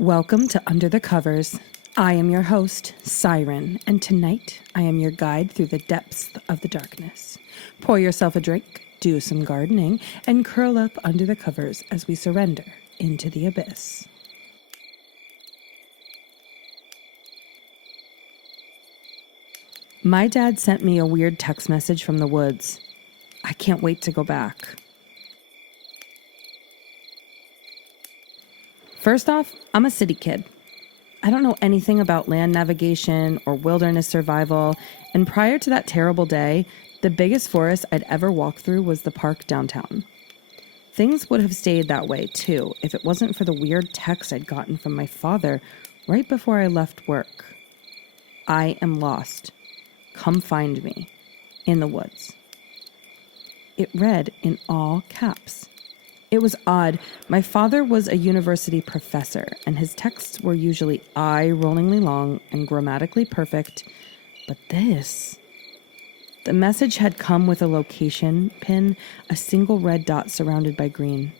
Welcome to Under the Covers. I am your host, Siren, and tonight I am your guide through the depths of the darkness. Pour yourself a drink, do some gardening, and curl up under the covers as we surrender into the abyss. My dad sent me a weird text message from the woods. I can't wait to go back. First off, I'm a city kid. I don't know anything about land navigation or wilderness survival, and prior to that terrible day, the biggest forest I'd ever walked through was the park downtown. Things would have stayed that way, too, if it wasn't for the weird text I'd gotten from my father right before I left work. I am lost. Come find me. In the woods. It read in all caps. It was odd. My father was a university professor, and his texts were usually eye-rollingly long and grammatically perfect. But this... The message had come with a location pin, a single red dot surrounded by green.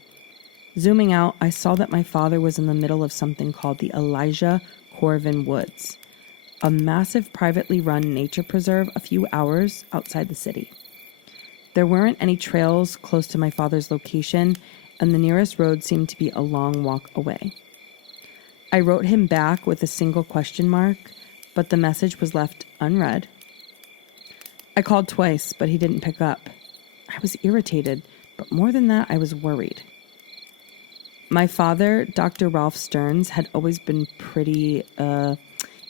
Zooming out, I saw that my father was in the middle of something called the Elijah Corvis Woods, a massive privately run nature preserve a few hours outside the city. There weren't any trails close to my father's location, and the nearest road seemed to be a long walk away. I wrote him back with a single question mark, but the message was left unread. I called twice, but he didn't pick up. I was irritated, but more than that, I was worried. My father, Dr. Ralph Stearns, had always been pretty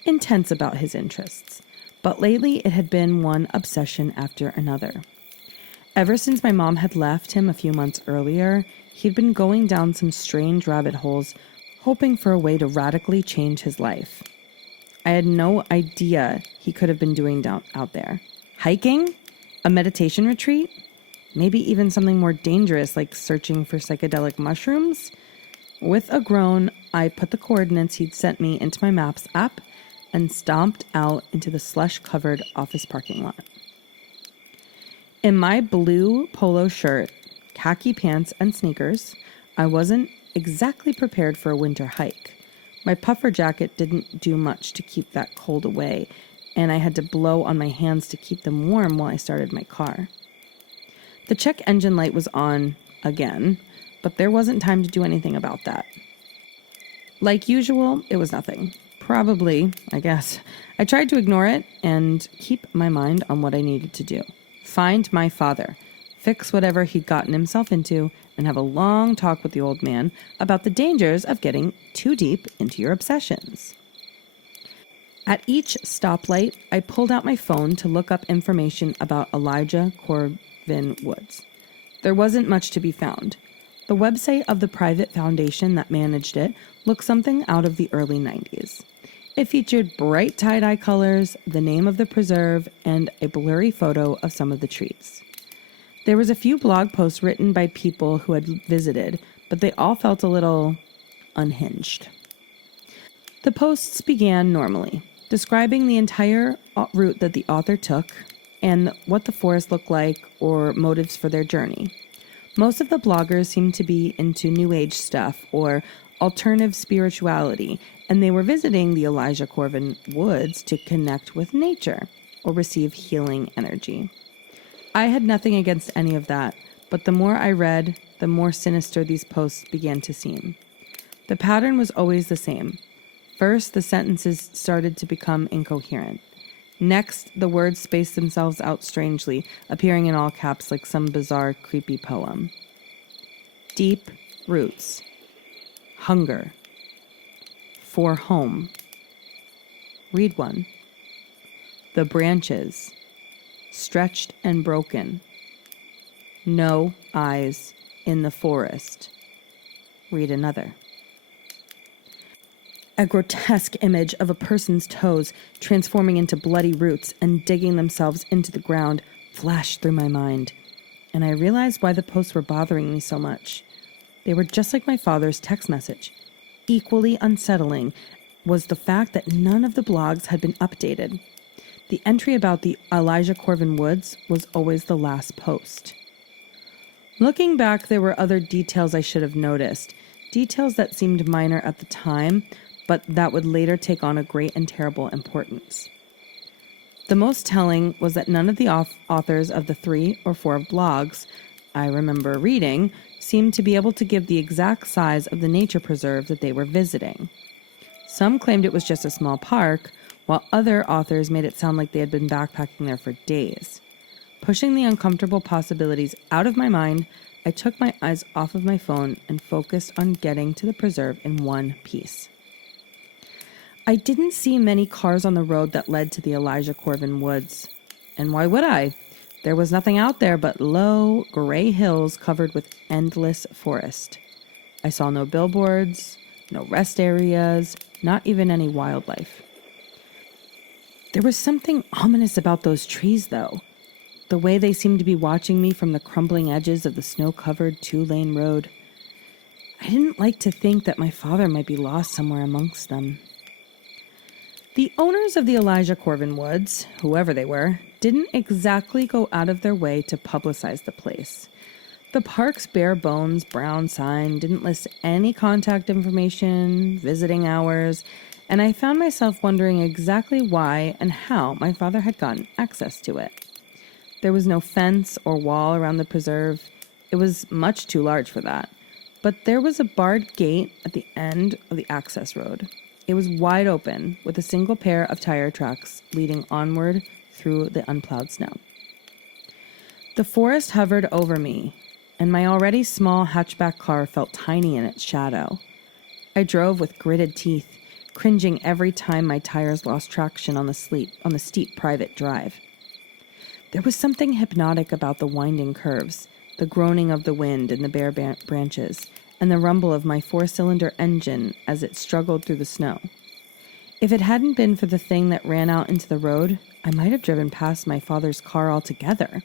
intense about his interests, but lately it had been one obsession after another. Ever since my mom had left him a few months earlier, he'd been going down some strange rabbit holes, hoping for a way to radically change his life. I had no idea he could have been doing out there. Hiking? A meditation retreat? Maybe even something more dangerous like searching for psychedelic mushrooms? With a groan, I put the coordinates he'd sent me into my Maps app and stomped out into the slush-covered office parking lot. In my blue polo shirt, khaki pants, and sneakers, I wasn't exactly prepared for a winter hike. My puffer jacket didn't do much to keep that cold away, and I had to blow on my hands to keep them warm while I started my car. The check engine light was on again, but there wasn't time to do anything about that. Like usual, it was nothing. Probably, I guess. I tried to ignore it and keep my mind on what I needed to do. Find my father, fix whatever he'd gotten himself into, and have a long talk with the old man about the dangers of getting too deep into your obsessions. At each stoplight, I pulled out my phone to look up information about Elijah Corvis Woods. There wasn't much to be found. The website of the private foundation that managed it looked something out of the early 90s. It featured bright tie-dye colors, the name of the preserve, and a blurry photo of some of the trees. There was a few blog posts written by people who had visited, but they all felt a little unhinged. The posts began normally, describing the entire route that the author took and what the forest looked like or motives for their journey. Most of the bloggers seemed to be into New Age stuff or alternative spirituality, and they were visiting the Elijah Corvis Woods to connect with nature or receive healing energy. I had nothing against any of that, but the more I read, the more sinister these posts began to seem. The pattern was always the same. First, the sentences started to become incoherent. Next, the words spaced themselves out strangely, appearing in all caps like some bizarre, creepy poem. Deep roots. Hunger. For home. Read one. The branches. Stretched and broken. No eyes in the forest. Read another. A grotesque image of a person's toes transforming into bloody roots and digging themselves into the ground flashed through my mind, and I realized why the posts were bothering me so much. They were just like my father's text message. Equally unsettling was the fact that none of the blogs had been updated. The entry about the Elijah Corvis Woods was always the last post. Looking back, there were other details I should have noticed. details that seemed minor at the time, but that would later take on a great and terrible importance. The most telling was that none of the authors of the 3 or 4 blogs I remember reading seemed to be able to give the exact size of the nature preserve that they were visiting. Some claimed it was just a small park, while other authors made it sound like they had been backpacking there for days. Pushing the uncomfortable possibilities out of my mind, I took my eyes off of my phone and focused on getting to the preserve in one piece. I didn't see many cars on the road that led to the Elijah Corvis woods. And why would I? There was nothing out there but low, gray hills covered with endless forest. I saw no billboards, no rest areas, not even any wildlife. There was something ominous about those trees, though. The way they seemed to be watching me from the crumbling edges of the snow-covered 2-lane road. I didn't like to think that my father might be lost somewhere amongst them. The owners of the Elijah Corvis woods, whoever they were, didn't exactly go out of their way to publicize the place. The park's bare-bones brown sign didn't list any contact information, visiting hours, and I found myself wondering exactly why and how my father had gotten access to it. There was no fence or wall around the preserve. It was much too large for that. But there was a barred gate at the end of the access road. It was wide open, with a single pair of tire tracks leading onward through the unplowed snow. The forest hovered over me, and my already small hatchback car felt tiny in its shadow. I drove with gritted teeth, cringing every time my tires lost traction on the steep private drive. There was something hypnotic about the winding curves, the groaning of the wind in the bare branches, and the rumble of my 4-cylinder engine as it struggled through the snow. If it hadn't been for the thing that ran out into the road, I might have driven past my father's car altogether.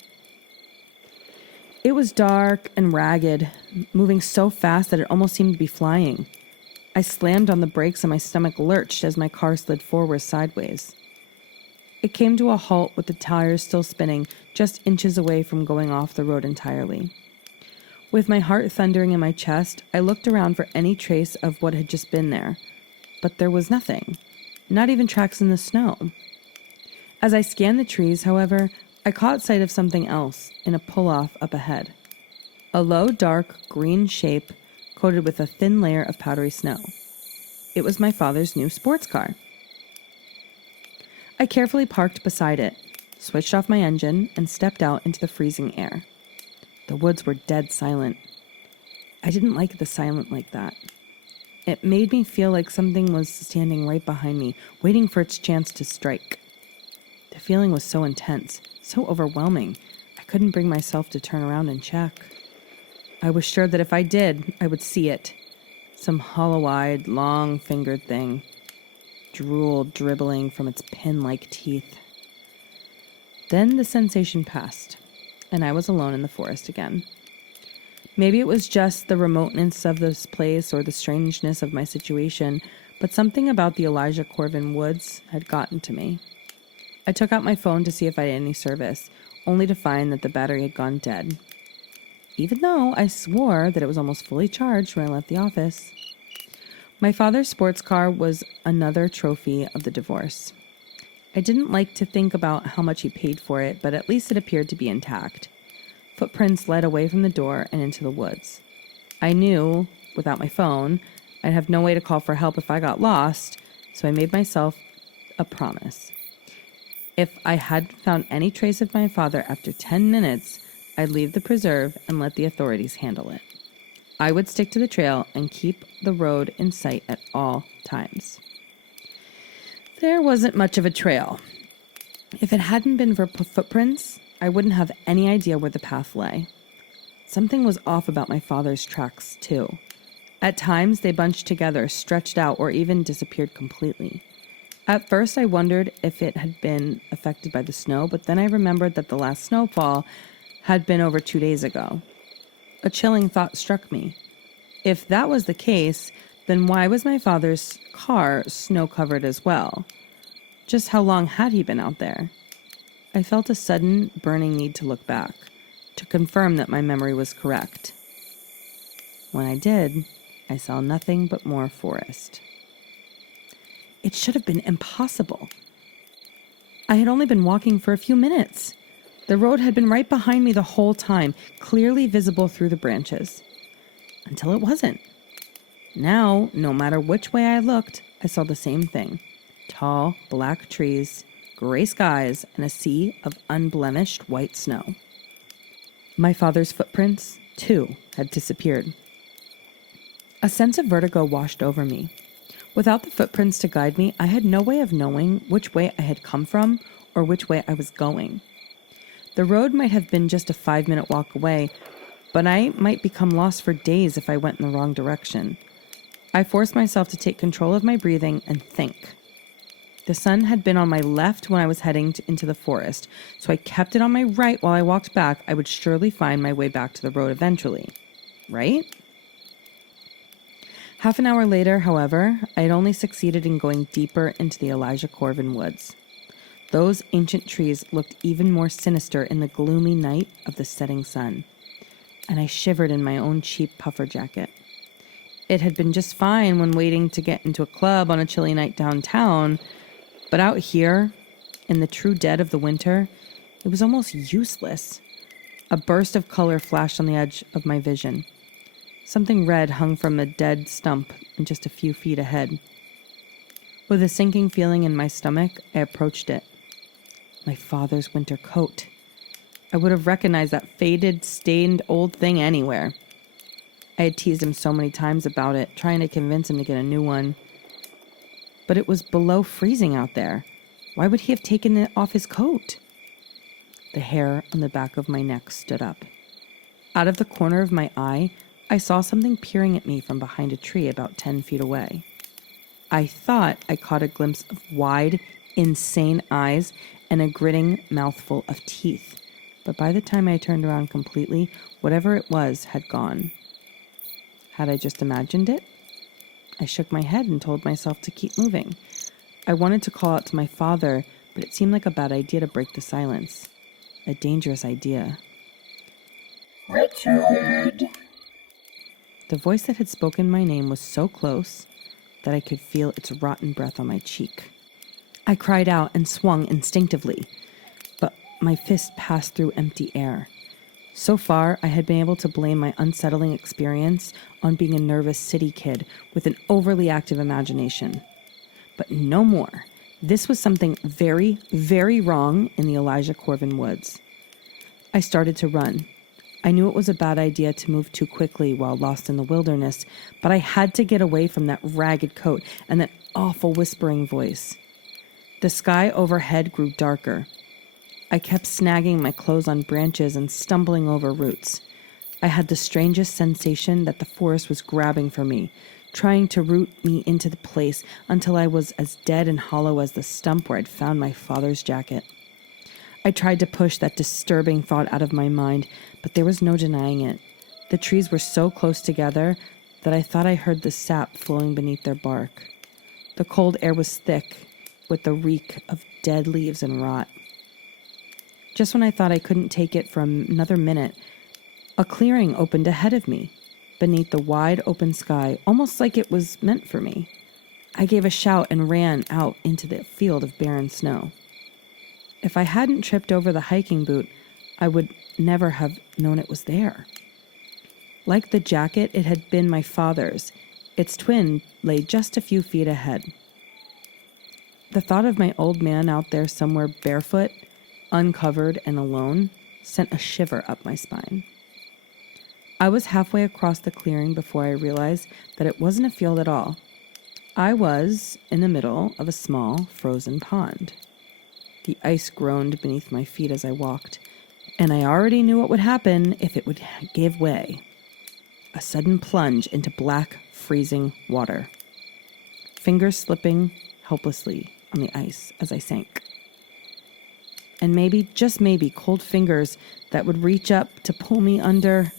It was dark and ragged, moving so fast that it almost seemed to be flying. I slammed on the brakes and my stomach lurched as my car slid forward sideways. It came to a halt with the tires still spinning, just inches away from going off the road entirely. With my heart thundering in my chest, I looked around for any trace of what had just been there. But there was nothing, not even tracks in the snow. As I scanned the trees, however, I caught sight of something else in a pull-off up ahead. A low, dark, green shape coated with a thin layer of powdery snow. It was my father's new sports car. I carefully parked beside it, switched off my engine, and stepped out into the freezing air. The woods were dead silent. I didn't like the silence like that. It made me feel like something was standing right behind me, waiting for its chance to strike. The feeling was so intense, so overwhelming, I couldn't bring myself to turn around and check. I was sure that if I did, I would see it. Some hollow-eyed, long-fingered thing. Drool dribbling from its pin-like teeth. Then the sensation passed, and I was alone in the forest again. Maybe it was just the remoteness of this place or the strangeness of my situation, but something about the Elijah Corvis woods had gotten to me. I took out my phone to see if I had any service, only to find that the battery had gone dead. Even though I swore that it was almost fully charged when I left the office. My father's sports car was another trophy of the divorce. I didn't like to think about how much he paid for it, but at least it appeared to be intact. Footprints led away from the door and into the woods. I knew, without my phone, I'd have no way to call for help if I got lost, so I made myself a promise. If I hadn't found any trace of my father after 10 minutes, I'd leave the preserve and let the authorities handle it. I would stick to the trail and keep the road in sight at all times. There wasn't much of a trail. If it hadn't been for footprints, I wouldn't have any idea where the path lay. Something was off about my father's tracks, too. At times, they bunched together, stretched out, or even disappeared completely. At first, I wondered if it had been affected by the snow, but then I remembered that the last snowfall had been over 2 days ago. A chilling thought struck me. If that was the case, then why was my father's car snow-covered as well? Just how long had he been out there? I felt a sudden, burning need to look back, to confirm that my memory was correct. When I did, I saw nothing but more forest. It should have been impossible. I had only been walking for a few minutes. The road had been right behind me the whole time, clearly visible through the branches. Until it wasn't. Now, no matter which way I looked, I saw the same thing. Tall, black trees, gray skies, and a sea of unblemished white snow. My father's footprints, too, had disappeared. A sense of vertigo washed over me. Without the footprints to guide me, I had no way of knowing which way I had come from or which way I was going. The road might have been just a 5-minute walk away, but I might become lost for days if I went in the wrong direction. I forced myself to take control of my breathing and think. The sun had been on my left when I was heading into the forest, so I kept it on my right while I walked back. I would surely find my way back to the road eventually. Right? Half an hour later, however, I had only succeeded in going deeper into the Elijah Corvis woods. Those ancient trees looked even more sinister in the gloomy night of the setting sun, and I shivered in my own cheap puffer jacket. It had been just fine when waiting to get into a club on a chilly night downtown, but out here, in the true dead of the winter, it was almost useless. A burst of color flashed on the edge of my vision. Something red hung from a dead stump just a few feet ahead. With a sinking feeling in my stomach, I approached it. My father's winter coat. I would have recognized that faded, stained old thing anywhere. I had teased him so many times about it, trying to convince him to get a new one. But it was below freezing out there. Why would he have taken it off his coat? The hair on the back of my neck stood up. Out of the corner of my eye, I saw something peering at me from behind a tree about 10 feet away. I thought I caught a glimpse of wide, insane eyes and a gritting mouthful of teeth. But by the time I turned around completely, whatever it was had gone. Had I just imagined it? I shook my head and told myself to keep moving. I wanted to call out to my father, but it seemed like a bad idea to break the silence. A dangerous idea. Richard! The voice that had spoken my name was so close that I could feel its rotten breath on my cheek. I cried out and swung instinctively, but my fist passed through empty air. So far, I had been able to blame my unsettling experience on being a nervous city kid with an overly active imagination. But no more. This was something very, very wrong in the Elijah Corvis woods. I started to run. I knew it was a bad idea to move too quickly while lost in the wilderness, but I had to get away from that ragged coat and that awful whispering voice. The sky overhead grew darker. I kept snagging my clothes on branches and stumbling over roots. I had the strangest sensation that the forest was grabbing for me, trying to root me into the place until I was as dead and hollow as the stump where I'd found my father's jacket. I tried to push that disturbing thought out of my mind, but there was no denying it. The trees were so close together that I thought I heard the sap flowing beneath their bark. The cold air was thick, with the reek of dead leaves and rot. Just when I thought I couldn't take it for another minute, a clearing opened ahead of me, beneath the wide open sky, almost like it was meant for me. I gave a shout and ran out into the field of barren snow. If I hadn't tripped over the hiking boot, I would never have known it was there. Like the jacket, it had been my father's. Its twin lay just a few feet ahead. The thought of my old man out there somewhere barefoot, uncovered and alone, sent a shiver up my spine. I was halfway across the clearing before I realized that it wasn't a field at all. I was in the middle of a small, frozen pond. The ice groaned beneath my feet as I walked, and I already knew what would happen if it would give way. A sudden plunge into black, freezing water. Fingers slipping helplessly on the ice as I sank. And maybe, just maybe, cold fingers that would reach up to pull me under.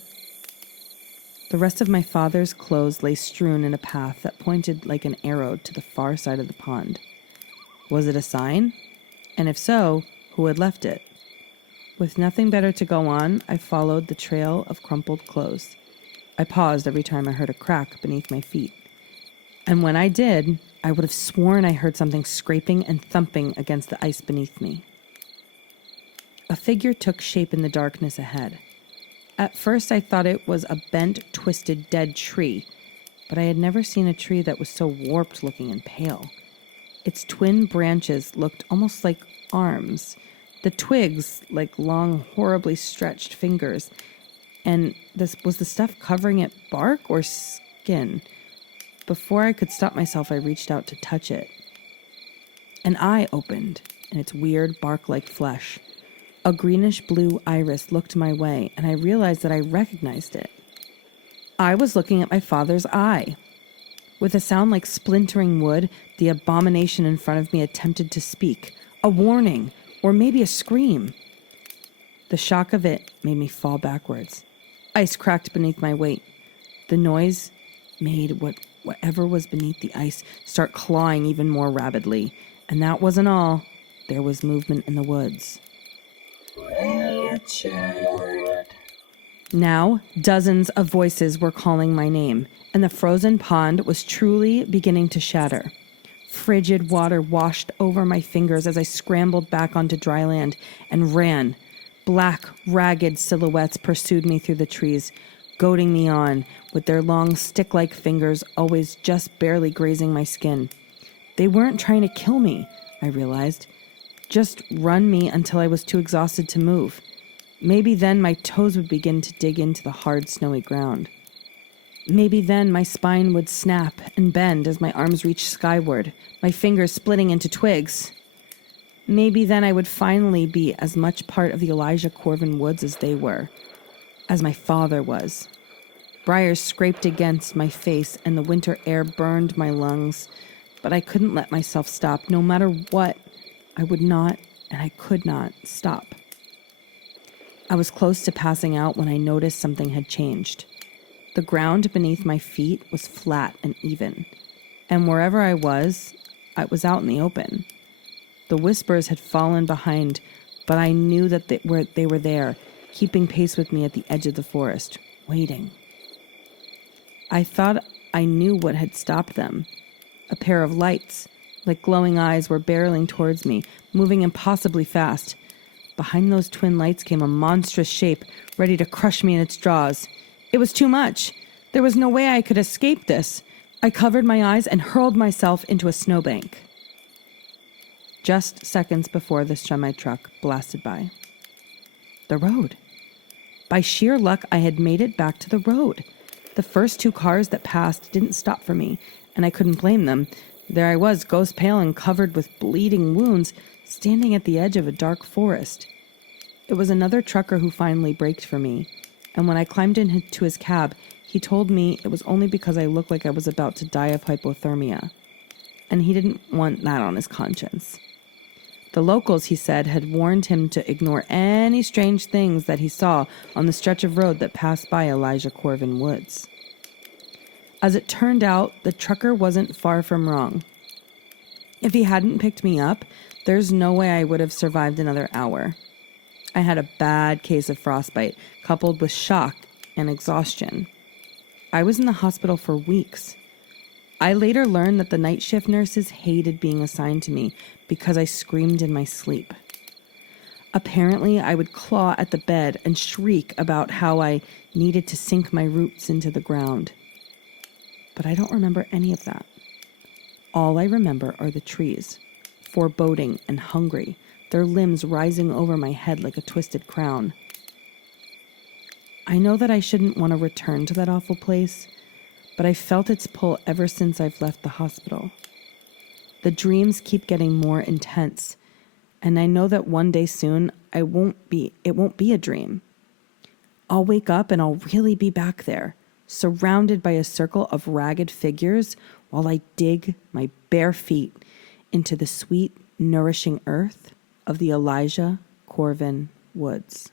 The rest of my father's clothes lay strewn in a path that pointed like an arrow to the far side of the pond. Was it a sign? And if so, who had left it? With nothing better to go on, I followed the trail of crumpled clothes. I paused every time I heard a crack beneath my feet. And when I did, I would have sworn I heard something scraping and thumping against the ice beneath me. A figure took shape in the darkness ahead. At first, I thought it was a bent, twisted, dead tree, but I had never seen a tree that was so warped-looking and pale. Its twin branches looked almost like arms, the twigs like long, horribly stretched fingers, and was the stuff covering it bark or skin? Before I could stop myself, I reached out to touch it. An eye opened in its weird bark-like flesh. A greenish-blue iris looked my way, and I realized that I recognized it. I was looking at my father's eye. With a sound like splintering wood, the abomination in front of me attempted to speak. A warning, or maybe a scream. The shock of it made me fall backwards. Ice cracked beneath my weight. The noise made whatever was beneath the ice start clawing even more rabidly. And that wasn't all. There was movement in the woods. Richard. Now, dozens of voices were calling my name, and the frozen pond was truly beginning to shatter. Frigid water washed over my fingers as I scrambled back onto dry land and ran. Black, ragged silhouettes pursued me through the trees, goading me on, with their long stick-like fingers always just barely grazing my skin. They weren't trying to kill me, I realized. Just run me until I was too exhausted to move. Maybe then my toes would begin to dig into the hard, snowy ground. Maybe then my spine would snap and bend as my arms reached skyward, my fingers splitting into twigs. Maybe then I would finally be as much part of the Elijah Corvis woods as they were, as my father was. Briars scraped against my face and the winter air burned my lungs, but I couldn't let myself stop. No matter what, I would not and I could not stop. I was close to passing out when I noticed something had changed. The ground beneath my feet was flat and even, and wherever I was out in the open. The whispers had fallen behind, but I knew that they were there, keeping pace with me at the edge of the forest, waiting. I thought I knew what had stopped them. A pair of lights, like glowing eyes, were barreling towards me, moving impossibly fast. Behind those twin lights came a monstrous shape, ready to crush me in its jaws. It was too much. There was no way I could escape this. I covered my eyes and hurled myself into a snowbank. Just seconds before the semi-truck blasted by. The road. By sheer luck, I had made it back to the road. The first two cars that passed didn't stop for me, and I couldn't blame them. There I was, ghost pale and covered with bleeding wounds, standing at the edge of a dark forest. It was another trucker who finally braked for me, and when I climbed into his cab, he told me it was only because I looked like I was about to die of hypothermia, and he didn't want that on his conscience. The locals, he said, had warned him to ignore any strange things that he saw on the stretch of road that passed by Elijah Corvis woods. As it turned out, the trucker wasn't far from wrong. If he hadn't picked me up, there's no way I would have survived another hour. I had a bad case of frostbite, coupled with shock and exhaustion. I was in the hospital for weeks. I later learned that the night shift nurses hated being assigned to me because I screamed in my sleep. Apparently, I would claw at the bed and shriek about how I needed to sink my roots into the ground. But I don't remember any of that. All I remember are the trees, foreboding and hungry, their limbs rising over my head like a twisted crown. I know that I shouldn't want to return to that awful place, but I felt its pull ever since I've left the hospital. The dreams keep getting more intense, and I know that one day soon it won't be a dream. I'll wake up and I'll really be back there, surrounded by a circle of ragged figures while I dig my bare feet into the sweet, nourishing earth of the Elijah Corvis woods.